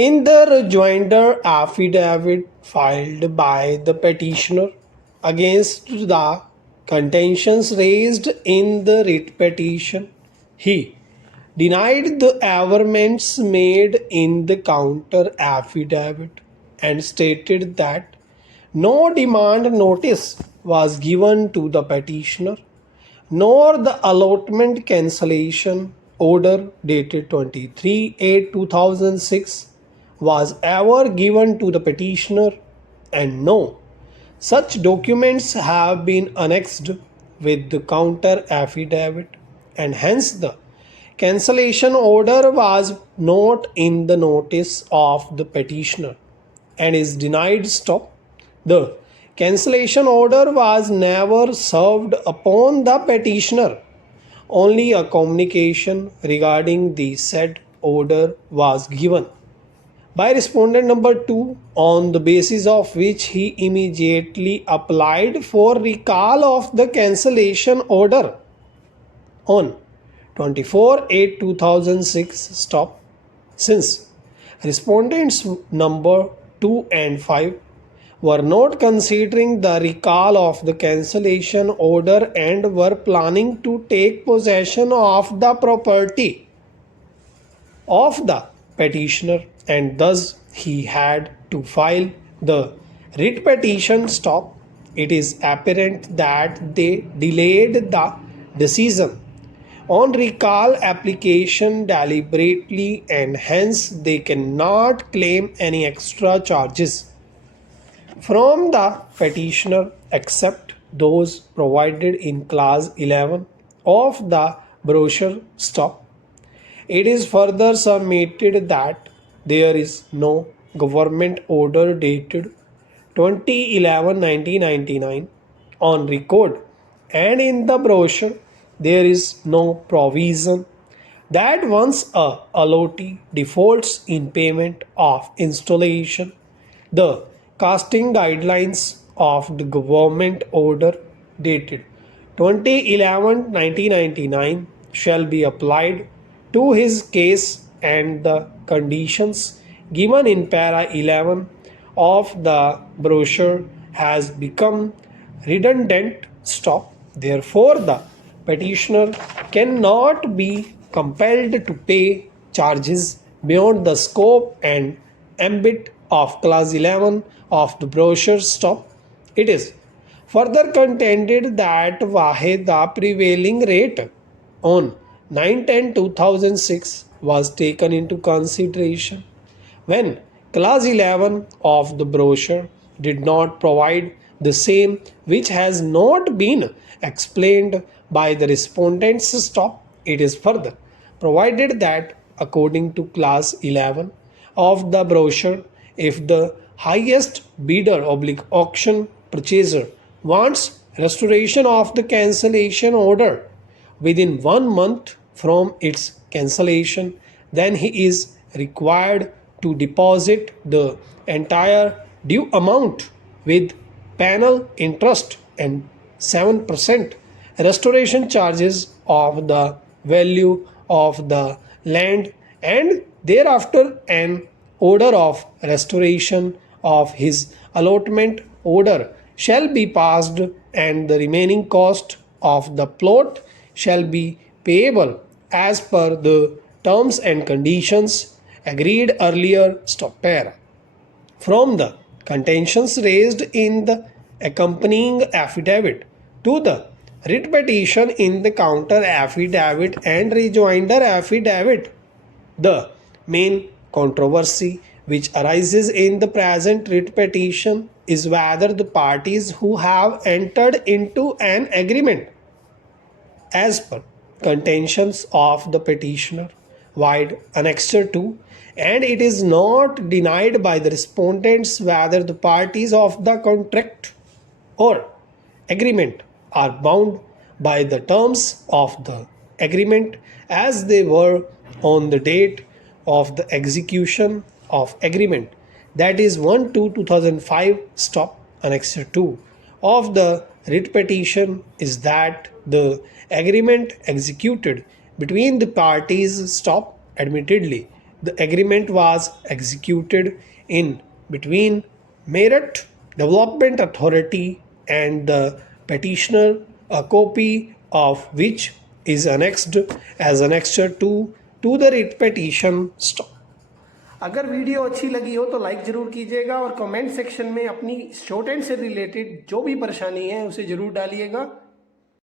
In the rejoinder affidavit filed by the petitioner against the contentions raised in the writ petition, he denied the averments made in the counter affidavit and stated that no demand notice was given to the petitioner, nor the allotment cancellation order dated 23/8/2006 was ever given to the petitioner, and no such documents have been annexed with the counter affidavit, and hence the cancellation order was not in the notice of the petitioner and is denied stop. The cancellation order was never served upon the petitioner. Only a communication regarding the said order was given by respondent number 2, on the basis of which he immediately applied for recall of the cancellation order on 24/8/2006 stop. Since respondents number 2 and 5 were not considering the recall of the cancellation order and were planning to take possession of the property of the petitioner, and thus he had to file the writ petition stop, it is apparent that they delayed the decision on recall application deliberately, and hence they cannot claim any extra charges from the petitioner except those provided in clause 11 of the brochure stop. It is further submitted that there is no government order dated 20/11/1999 on record, and in the brochure there is no provision that once a allottee defaults in payment of installation, the casting guidelines of the government order dated 20/11/1999 shall be applied to his case, and the conditions given in para 11 of the brochure has become redundant stop. Therefore, the petitioner cannot be compelled to pay charges beyond the scope and ambit of clause 11 of the brochure stop. It is further contended that wahe the prevailing rate on 9/10/2006 was taken into consideration when clause 11 of the brochure did not provide the same, which has not been explained by the respondents stop. It is further provided that according to clause 11 of the brochure, if the highest bidder auction purchaser wants restoration of the cancellation order within 1 month from its cancellation, then he is required to deposit the entire due amount with penal interest and 7% restoration charges of the value of the land, and thereafter an order of restoration of his allotment order shall be passed, and the remaining cost of the plot shall be payable as per the terms and conditions agreed earlier stop para. From the contentions raised in the accompanying affidavit to the writ petition in the counter affidavit and rejoinder affidavit, the main controversy which arises in the present writ petition is whether the parties who have entered into an agreement as per contentions of the petitioner wide annexure 2, and it is not denied by the respondents whether the parties of the contract or agreement are bound by the terms of the agreement as they were on the date of the execution of agreement, that is 1/2/2005 stop. Annexure 2 of the writ petition is that the agreement executed between the parties stop admittedly The agreement was executed in between Meerut Development Authority and the petitioner, a copy of which is annexed as annexure to the writ petition. अगर video अच्छी लगी हो तो like ज़रूर कीजिएगा और comment section में अपनी शॉर्ट हैंड से रिलेटेड जो भी परेशानी है उसे ज़रूर डालिएगा।